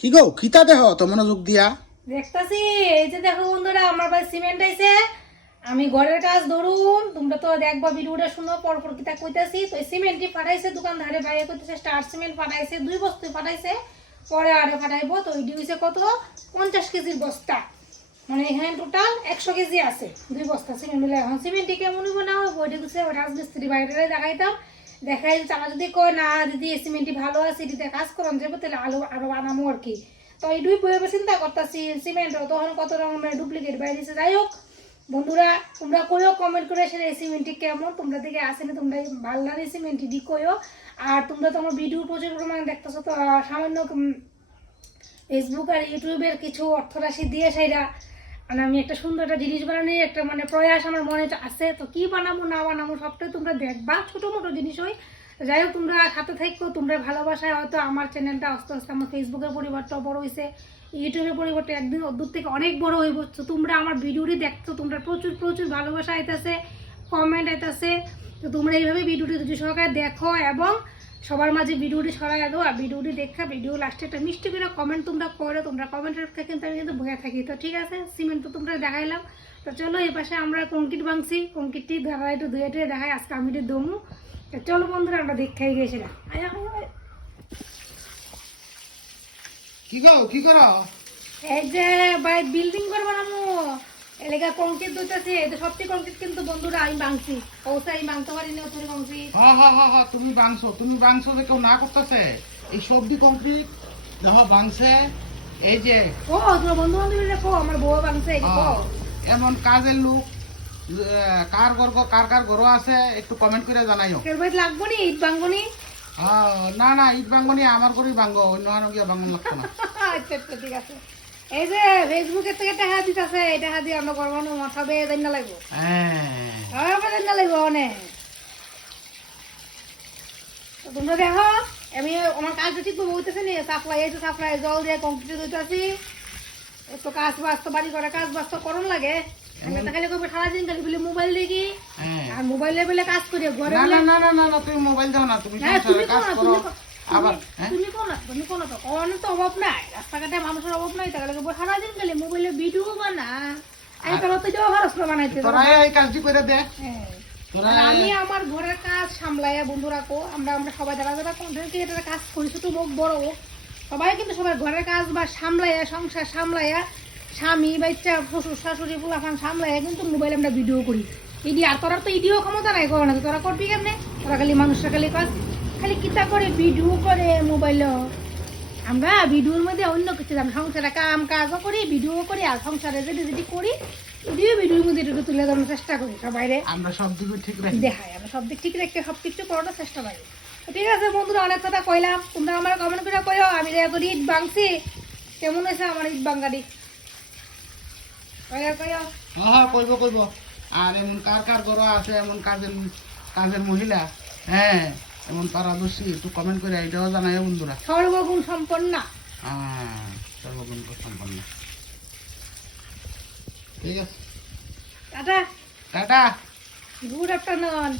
কি গো খিতা দেহ? তো মনোযোগ দিয়া। দেখতাছি, এই যে দেখো বন্ধুরা, আমার বাড়ি সিমেন্ট আইছে। আমি ঘরের কাজ ধরুন তোমরা তো দেখবা ভিডিওটা শুনো পর পর কিতা কইতাছি। তো সিমেন্টই পাঠাইছে দোকানদারে বাইরে কইতেছে, স্টার সিমেন্ট পাঠাইছে দুই বস্তা পাঠাইছে পরে আরও পাঠাইবো তো এটি হইছে কত? পঞ্চাশ কেজির বস্তা। মানে এখানে টোটাল একশো কেজি আছে, দুই বস্তা সিমেন্ট। মিলে এখন সিমেন্টটি কেমন হইব, না হইব ওইটা হচ্ছে রাজমিস্ত্রি বাইরে দেখাইতাম। দেখাই তারা যদি কয় না, দিদি এই সিমেন্টটি ভালো আছে এটিতে কাজ করেন, যাব, তাহলে আলো, আরও বানামো আর কি। তো এই দুই বইয়ে চিন্তা করতেছি, সিমেন্ট তখন কত রকমের ডুপ্লিকেট বাইরেছে যাই হোক, বন্ধুরা, তোমরা কইও কমেন্ট করে সেটা এই সিমেন্টটি কেমন? তোমরা থেকে আসেনি তোমরা ভালো লাগে সিমেন্টটি, দি কইও। আর তোমরা তোমার ভিডিও প্রচুর পরিমাণে দেখতেছো, তো সামান্য ফেসবুক আর ইউটিউবের কিছু অর্থরাশি দিয়ে সেটা মানে আমি একটা সুন্দর একটা জিনিস বানানোর একটা মানে প্রয়াস আমার মনে আছে। তো কি বানাবো, না বানাবো, সবটাই তোমরা দেখবা। ছোটো মোটো জিনিস হয় যাই হোক, তোমরা সাথে থাকো, তোমরা ভালোবাসায় হয়তো আমার চ্যানেলটা আস্তে আস্তে আমার ফেসবুকের পরিবারটাও বড় হয়েছে ইউটিউবের পরিবর্তে একদিন দূর থেকে অনেক বড় হয়ে তো তোমরা আমার ভিডিওটি দেখছ, তোমরা প্রচুর প্রচুর ভালোবাসা আইতাছে কমেন্ট আইতাছে। তো তোমরা এইভাবে ভিডিওটি ধৈর্য সহকারে দেখো এবং সবার মাঝে ভিডিওটি ছড়াই দাও আর ভিডিওটি দেখা ভিডিও লাস্টে একটা মিষ্টি করে কমেন্ট তোমরা করো তোমরা কমেন্টের কিন্তু আমি কিন্তু বয়ে থাকি। তো ঠিক আছে সিমেন্ট তো তোমরা দেখাইলাম। তো চলো এই পাশে আমরা কংক্রিট ভাঙছি। কংক্রিটটি দেখা একটু ধুয়ে টুয়ে দেখাই আজকে আমি একটু দমু। তো চলো বন্ধুরা আমরা দেখাই গেছিলাম। কি গো কি করো? এই যে বাই বিল্ডিং করব না এলাকা কংক্রিট দুইটাছে এই সত্যি কংক্রিট কিন্তু বন্ধুরা আমি ভাঙছি। অবশ্যই আমি ভাঙতে পারিনি ওখানে কংক্রিট হ হ হ হ তুমি বাংছো তুমি বাংছো যে কেউ না করতেছে। এই সবজি কমপ্লিট দেখো বাংছে এই যে ও তোমার বন্ধু বান্ধবী দেখো আমার বউ ভাঙছে এই এমন কাজের লোক কার গর্গ কার কার গরু আছে একটু কমেন্ট করে জানাইও। কেউ বাড়িতে লাগবো নি ইট ভাঙবো নি? না না ইট ভাঙ্গনি আমার করেই ভাঙ্গো অন্য গিয়ে ভাঙ্গন লাগতো না। আচ্ছা আচ্ছা ঠিক আছে। এই যে ফেসবুকের থেকে টাকা দিতেছে এই টাকা দিয়ে আমরা করব না মাথা বেয়ে দেন না লাগবো। হ্যাঁ। দেন না লাগবো অনেক। তোমরা দেখো আমি আমার কাজটা ঠিক বলতেছি নি সাপ্লাই এই তো সাপ্লাই জল দিয়ে কমপ্লিট হইতেছি একটু কাজ বাজ তো বাড়ি করে কাজ বাজ তো করণ লাগে। আমি তো খালি কবে সারাদিন খালি বলে মোবাইল দেখি। হ্যাঁ। আর মোবাইলে বলে কাজ করি ঘরে না না না না তুমি মোবাইল দাও না তুমি হ্যাঁ কাজ করো। আবার তুমি- কোন তুমি কোন তো অনেক তো অভাব নাই। রাস্তাঘাটে মানুষের অভাব নাই তাহলে কেবল সারাদিন গেলে মোবাইলে ভিডিও বানা। আমি তো তো যাওয়া খরচ বানাইতে তোরা এই কাজটি করে দে। তোরা আর আমি আমার ঘরের কাজ সামলাইয়া বন্ধুরা কো আমরা আমরা সবাই যারা যারা কন্টেন্ট ক্রিয়েটারের কাজ করি ছোট হোক বড় হোক সবাই কিন্তু সবাই ঘরের কাজ বা সামলাইয়া সংসার সামলাইয়া স্বামী বাচ্চা শ্বশুর শাশুড়ি পোলাফান সামলাইয়া কিন্তু মোবাইলে আমরা ভিডিও করি। ইডি আর তোরা তো ইডিও ক্ষমতা নাই করো না? তো তোরা করবি কেমনে? তোরা খালি মানুষরা খালি কাজ খালি কিতা করে ভিডিও করে মোবাইল আমরা ভিডিওর মধ্যে অন্য কিছু আমরা সংসারে কাম কাজও করি ভিডিও করি আর সংসারে যেটি যেটি করি যদিও ভিডিওর মধ্যে একটু তুলে ধরার চেষ্টা করি। সবাই আমরা সব দিকে ঠিক রাখি। দেখায় আমরা সব দিক ঠিক রেখে সব কিছু করানোর চেষ্টা করি। ঠিক আছে বন্ধুরা অনেক কথা কইলাম। তোমরা আমার কমেন্ট করে কইও আমি যে এত ইট বাংছি কেমন হয়েছে আমার ইট বাঙ্গালি কইও কইও। হ্যাঁ হ্যাঁ কইব কইব। আর এমন কার কার গরু আছে এমন কাজের কাজের মহিলা? হ্যাঁ। এমন পারাদর্শী একটু কমেন্ট করে এটাও জানাই বন্ধুরা। সর্বগুণ সম্পন্ন। হ্যাঁ সর্বগুণ সম্পন্ন। ঠিক আছে। টাটা। টাটা। Good afternoon.